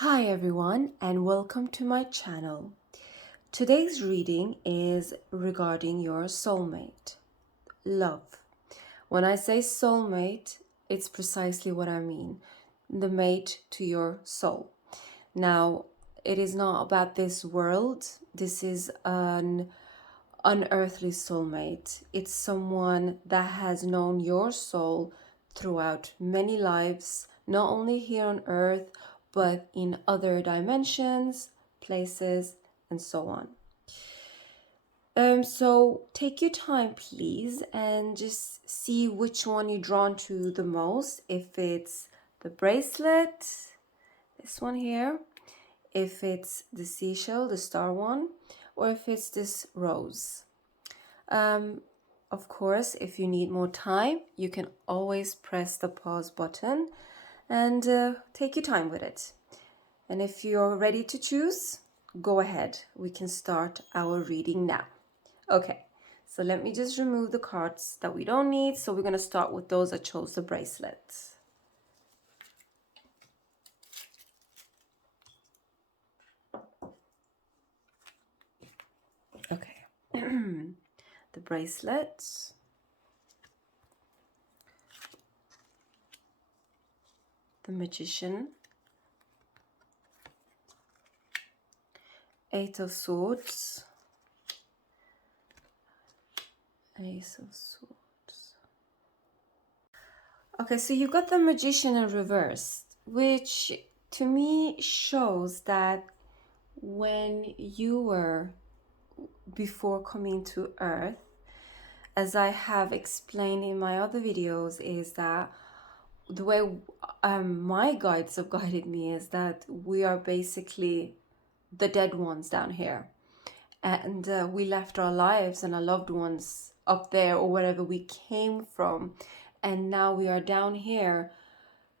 Hi everyone and welcome to my channel. Today's reading is regarding your soulmate, love. When I say soulmate, it's precisely what I mean, the mate to your soul. Now, it is not about this world. This is an unearthly soulmate. It's someone that has known your soul throughout many lives, not only here on earth, but in other dimensions, places, and so on. So take your time, please, and just see which one you're drawn to the most. If it's the bracelet, this one here, if it's the seashell, the star one, or if it's this rose. Of course, if you need more time, you can always press the pause button and take your time with it. And if you're ready to choose, go ahead. We can start our reading now. Okay, so let me just remove the cards that we don't need. So we're going to start with those that chose the bracelet. Okay, the bracelet, the magician, Eight of Swords, Ace of Swords. Okay, so you got the magician in reverse, which to me shows that when you were before coming to Earth, as I have explained in my other videos, is that the way my guides have guided me is that we are basically the dead ones down here. And we left our lives and our loved ones up there or wherever we came from. And now we are down here,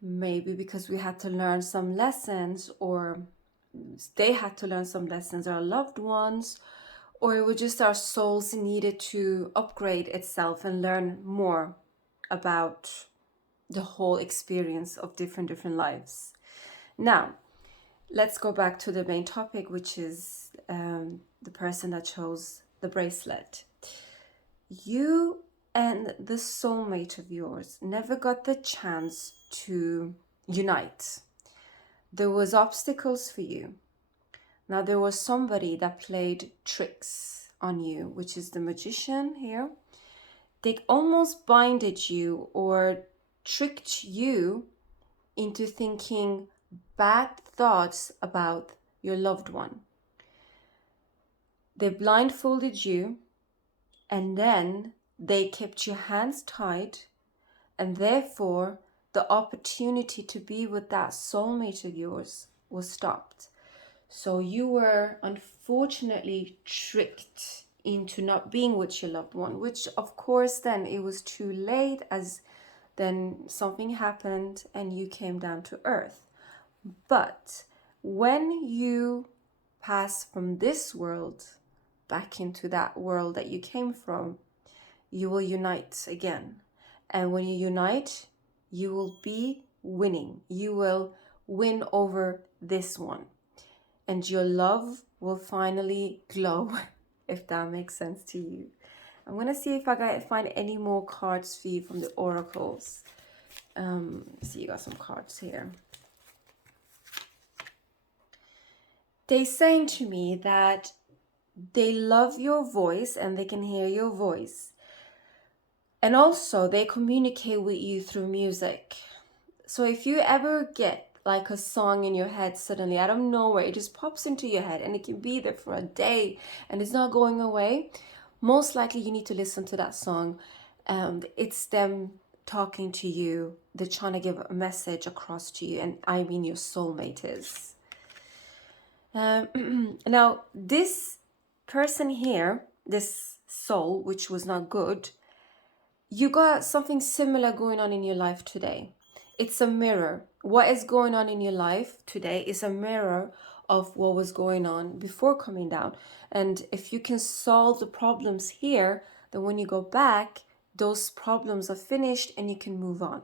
maybe because we had to learn some lessons, or they had to learn some lessons, our loved ones, or it was just our souls needed to upgrade itself and learn more about the whole experience of different lives. Now, let's go back to the main topic, which is the person that chose the bracelet. You and the soulmate of yours never got the chance to unite. There was obstacles for you. Now there was somebody that played tricks on you, which is the magician here. They almost binded you or tricked you into thinking bad thoughts about your loved one. They blindfolded you, and then they kept your hands tied, and therefore the opportunity to be with that soulmate of yours was stopped. So you were unfortunately tricked into not being with your loved one, which of course then it was too late, as then something happened and you came down to earth. But when you pass from this world back into that world that you came from, you will unite again. And when you unite, you will be winning. You will win over this one. And your love will finally glow, if that makes sense to you. I'm going to see if I can find any more cards for you from the oracles. See, you got some cards here. They're saying to me that they love your voice and they can hear your voice. And also they communicate with you through music. So if you ever get like a song in your head suddenly out of nowhere, it just pops into your head and it can be there for a day and it's not going away, most likely you need to listen to that song. It's them talking to you. They're trying to give a message across to you, and I mean your soulmate is. Now, this person here, this soul, which was not good, you got something similar going on in your life today. It's a mirror. What is going on in your life today is a mirror of what was going on before coming down. And if you can solve the problems here, then when you go back, those problems are finished and you can move on.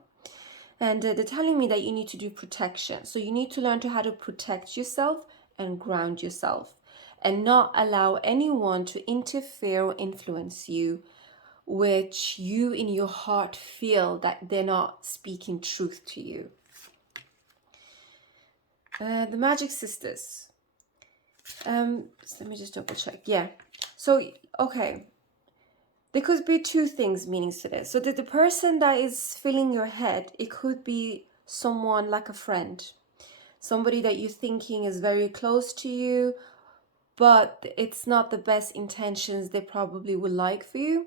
And they're telling me that you need to do protection. So you need to learn to how to protect yourself and ground yourself and not allow anyone to interfere or influence you, which you in your heart feel that they're not speaking truth to you. The Magic Sisters. So let me just double check. Yeah. So, okay. There could be two things meanings to this. So that the person that is filling your head, it could be someone like a friend. Somebody that you're thinking is very close to you, but it's not the best intentions they probably would like for you.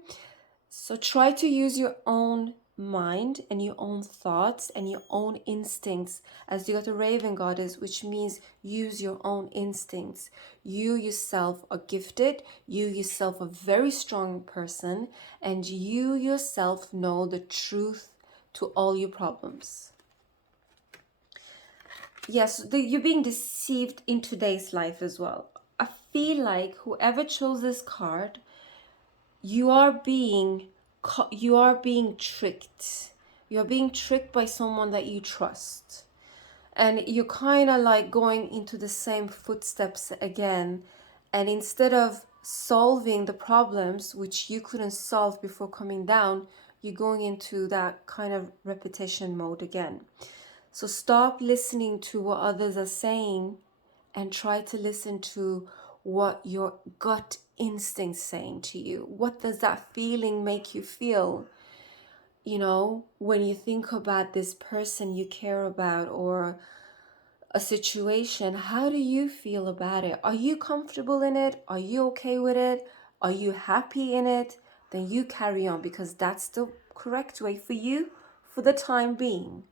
So try to use your own mind and your own thoughts and your own instincts, as you got a raven goddess, which means use your own instincts. You yourself are gifted, you yourself are a very strong person, and you yourself know the truth to all your problems. Yes, you're being deceived in today's life as well. I feel like whoever chose this card, you are being tricked. You're being tricked by someone that you trust. And you're kind of like going into the same footsteps again. And instead of solving the problems which you couldn't solve before coming down, you're going into that kind of repetition mode again. So stop listening to what others are saying and try to listen to what your gut instinct's saying to you. What does that feeling make you feel? You know, when you think about this person you care about or a situation, how do you feel about it? Are you comfortable in it? Are you okay with it? Are you happy in it? Then you carry on, because that's the correct way for you for the time being.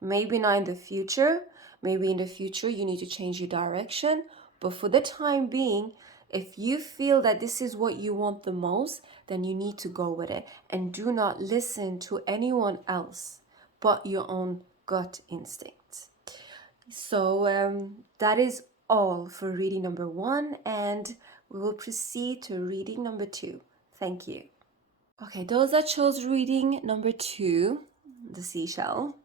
Maybe not in the future. Maybe in the future you need to change your direction. But for the time being, if you feel that this is what you want the most, then you need to go with it. And do not listen to anyone else but your own gut instinct. So that is all for reading number 1. And we will proceed to reading number 2. Thank you. Okay, those that chose reading number 2, the seashell.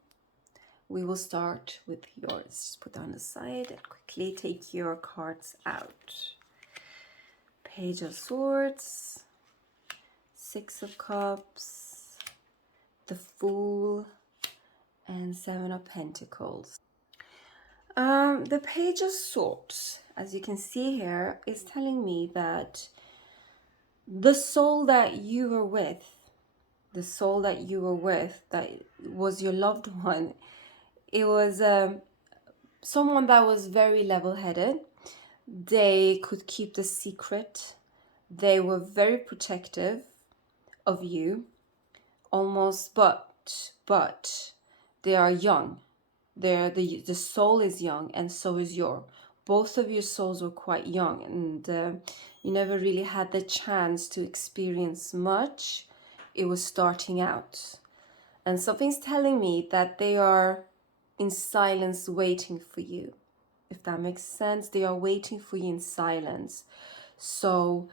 We will start with yours. Just put that on the side and quickly take your cards out. Page of Swords, Six of Cups, the Fool, and Seven of Pentacles. The Page of Swords, as you can see here, is telling me that the soul that you were with, that was your loved one, it was someone that was very level-headed. They could keep the secret. They were very protective of you, almost, but they are young. The soul is young, and so is both of your souls were quite young, and you never really had the chance to experience much. It was starting out, and something's telling me that they are in silence waiting for you. If that makes sense, they are waiting for you in silence. So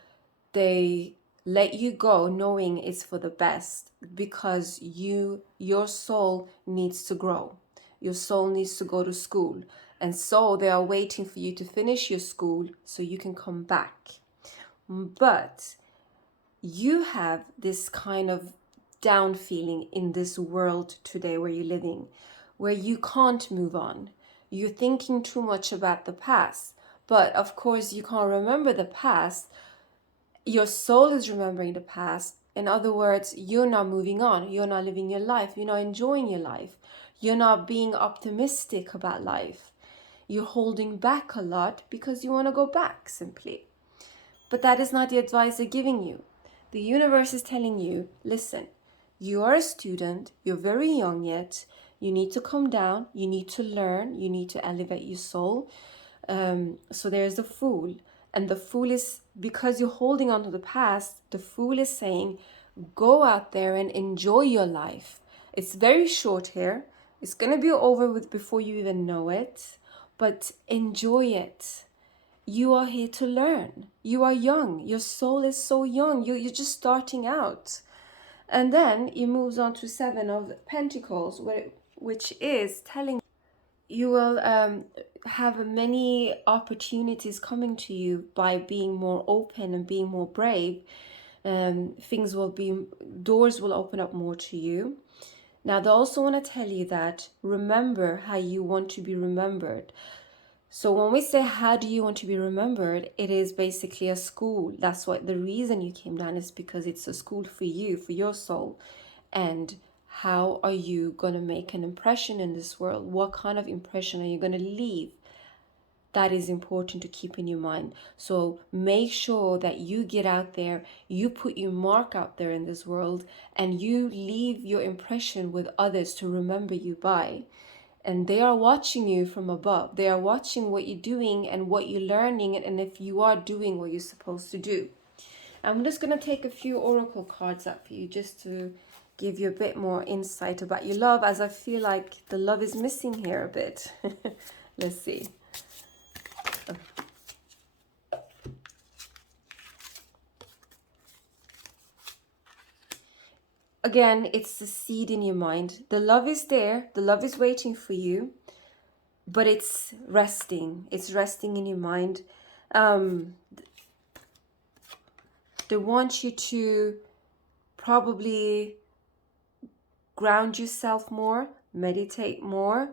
they let you go knowing it's for the best, because your soul needs to grow. Your soul needs to go to school. And so they are waiting for you to finish your school so you can come back. But you have this kind of down feeling in this world today where you're living, where you can't move on. You're thinking too much about the past. But of course, you can't remember the past. Your soul is remembering the past. In other words, you're not moving on. You're not living your life. You're not enjoying your life. You're not being optimistic about life. You're holding back a lot because you want to go back, simply. But that is not the advice they're giving you. The universe is telling you, listen, you are a student. You're very young yet. You need to come down. You need to learn. You need to elevate your soul. So there's the Fool. And the Fool is, because you're holding on to the past, the Fool is saying, go out there and enjoy your life. It's very short here. It's going to be over with before you even know it. But enjoy it. You are here to learn. You are young. Your soul is so young. You're just starting out. And then it moves on to Seven of Pentacles, which is telling you will have many opportunities coming to you by being more open and being more brave. Doors will open up more to you. Now, they also want to tell you that remember how you want to be remembered. So when we say how do you want to be remembered, it is basically a school. That's what the reason you came down is, because it's a school for you, for your soul. And how are you going to make an impression in this world? What kind of impression are you going to leave? That is important to keep in your mind. So make sure that you get out there, you put your mark out there in this world, and you leave your impression with others to remember you by. And they are watching you from above. They are watching what you're doing and what you're learning, and if you are doing what you're supposed to do. I'm just going to take a few oracle cards up for you just to give you a bit more insight about your love, as I feel like the love is missing here a bit. Let's see. Again, it's the seed in your mind. The love is there. The love is waiting for you, but it's resting. It's resting in your mind. They want you to probably ground yourself more, meditate more,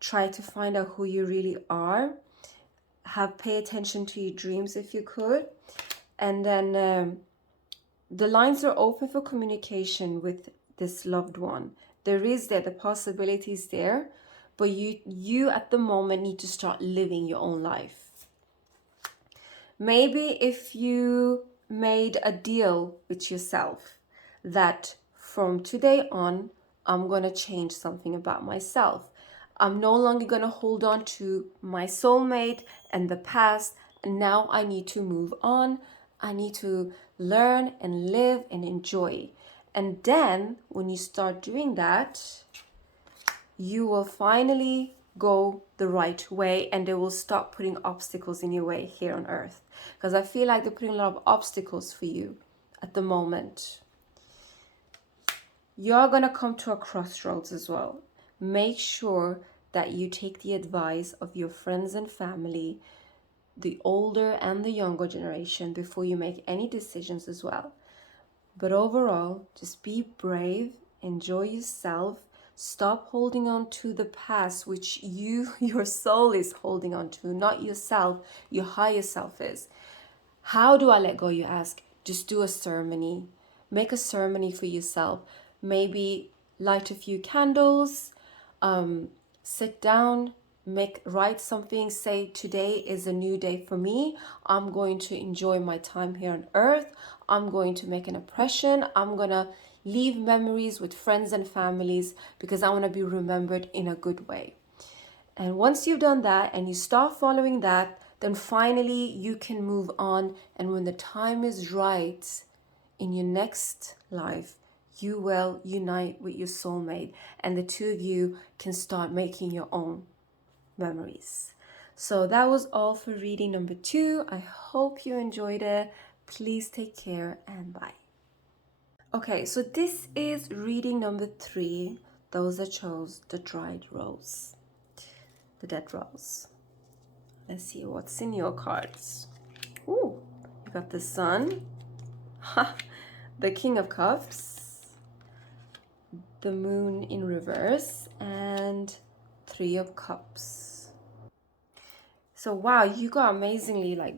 try to find out who you really are, pay attention to your dreams if you could, and then the lines are open for communication with this loved one. The possibility is there, but you at the moment need to start living your own life. Maybe if you made a deal with yourself that from today on, I'm going to change something about myself. I'm no longer going to hold on to my soulmate and the past. And now I need to move on. I need to learn and live and enjoy. And then when you start doing that, you will finally go the right way, and they will stop putting obstacles in your way here on earth. Because I feel like they're putting a lot of obstacles for you at the moment. You're going to come to a crossroads as well. Make sure that you take the advice of your friends and family, the older and the younger generation, before you make any decisions as well. But overall, just be brave, enjoy yourself, stop holding on to the past, which your soul is holding on to, not yourself, your higher self is. How do I let go, you ask? Just do a ceremony. Make a ceremony for yourself. Maybe light a few candles, sit down, write something, say today is a new day for me. I'm going to enjoy my time here on earth. I'm going to make an impression. I'm going to leave memories with friends and families because I want to be remembered in a good way. And once you've done that and you start following that, then finally you can move on. And when the time is right in your next life, you will unite with your soulmate, and the two of you can start making your own memories. So that was all for reading number 2. I hope you enjoyed it. Please take care and bye. Okay, so this is reading number 3. Those that chose the dried rose, the dead rose. Let's see what's in your cards. Ooh, you got the Sun, the King of Cups, the Moon in reverse, and 3 of Cups. So wow, you got amazingly, I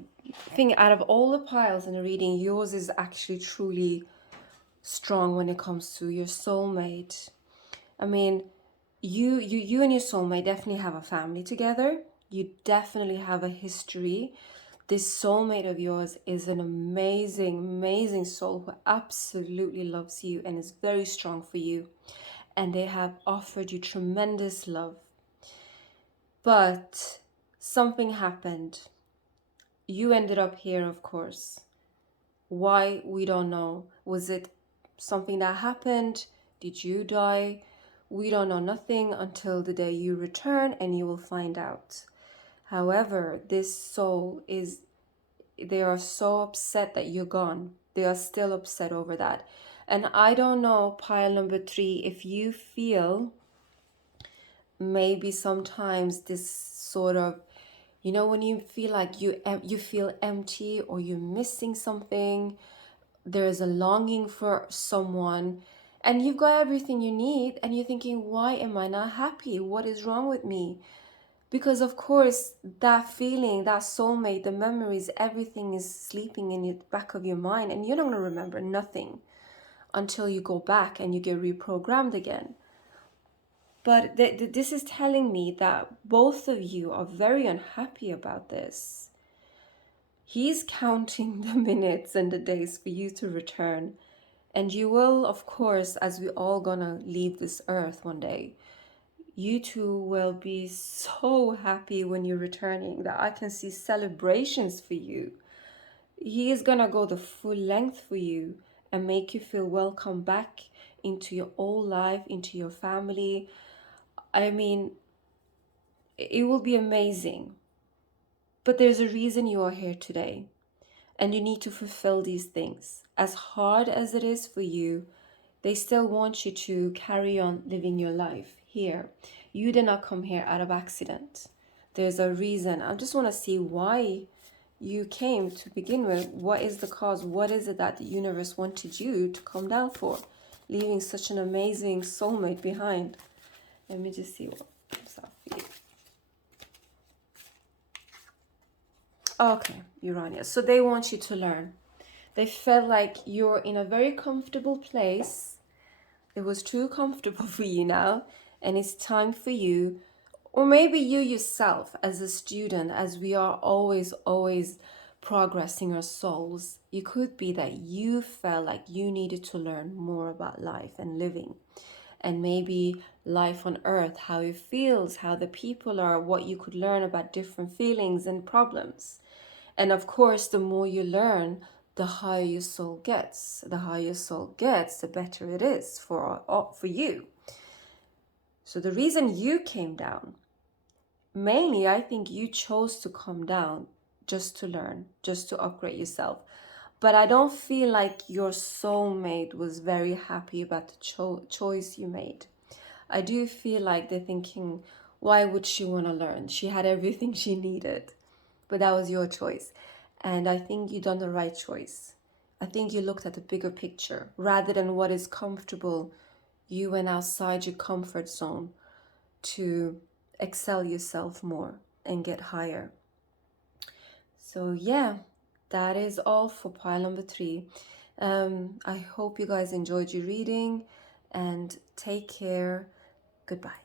think out of all the piles in the reading, yours is actually truly strong when it comes to your soulmate. I mean, you and your soulmate definitely have a family together. You definitely have a history. This soulmate of yours is an amazing, amazing soul who absolutely loves you and is very strong for you. And they have offered you tremendous love. But something happened. You ended up here, of course. Why? We don't know. Was it something that happened? Did you die? We don't know nothing until the day you return, and you will find out. However, this soul they are so upset that you're gone. They are still upset over that. And I don't know, pile number 3, if you feel maybe sometimes this sort of, when you feel like you feel empty or you're missing something, there is a longing for someone, and you've got everything you need, and you're thinking, why am I not happy? What is wrong with me? Because of course, that feeling, that soulmate, the memories, everything is sleeping in the back of your mind, and you're not going to remember nothing until you go back and you get reprogrammed again. But this is telling me that both of you are very unhappy about this. He's counting the minutes and the days for you to return. And you will, of course, as we all gonna leave this earth one day, you two will be so happy when you're returning that I can see celebrations for you. He is gonna go the full length for you and make you feel welcome back into your old life, into your family. I mean, it will be amazing. But there's a reason you are here today, and you need to fulfill these things. As hard as it is for you, they still want you to carry on living your life here. You did not come here out of accident. There's a reason. I just want to see why you came to begin with. What is the cause? What is it that the universe wanted you to come down for? Leaving such an amazing soulmate behind. Let me just see what comes out for you. Okay, Uranus. So they want you to learn. They felt like you're in a very comfortable place. It was too comfortable for you now, and it's time for you, or maybe you yourself as a student, as we are always progressing our souls. It could be that you felt like you needed to learn more about life and living, and maybe life on earth, how it feels, how the people are, what you could learn about different feelings and problems. And of course, the more you learn, the higher your soul gets. The higher your soul gets, the better it is for you. So the reason you came down, mainly I think you chose to come down just to learn, just to upgrade yourself. But I don't feel like your soulmate was very happy about the choice you made. I do feel like they're thinking, why would she want to learn? She had everything she needed. But that was your choice. And I think you done the right choice. I think you looked at the bigger picture. Rather than what is comfortable, you went outside your comfort zone to excel yourself more and get higher. So yeah, that is all for pile number 3. I hope you guys enjoyed your reading, and take care. Goodbye.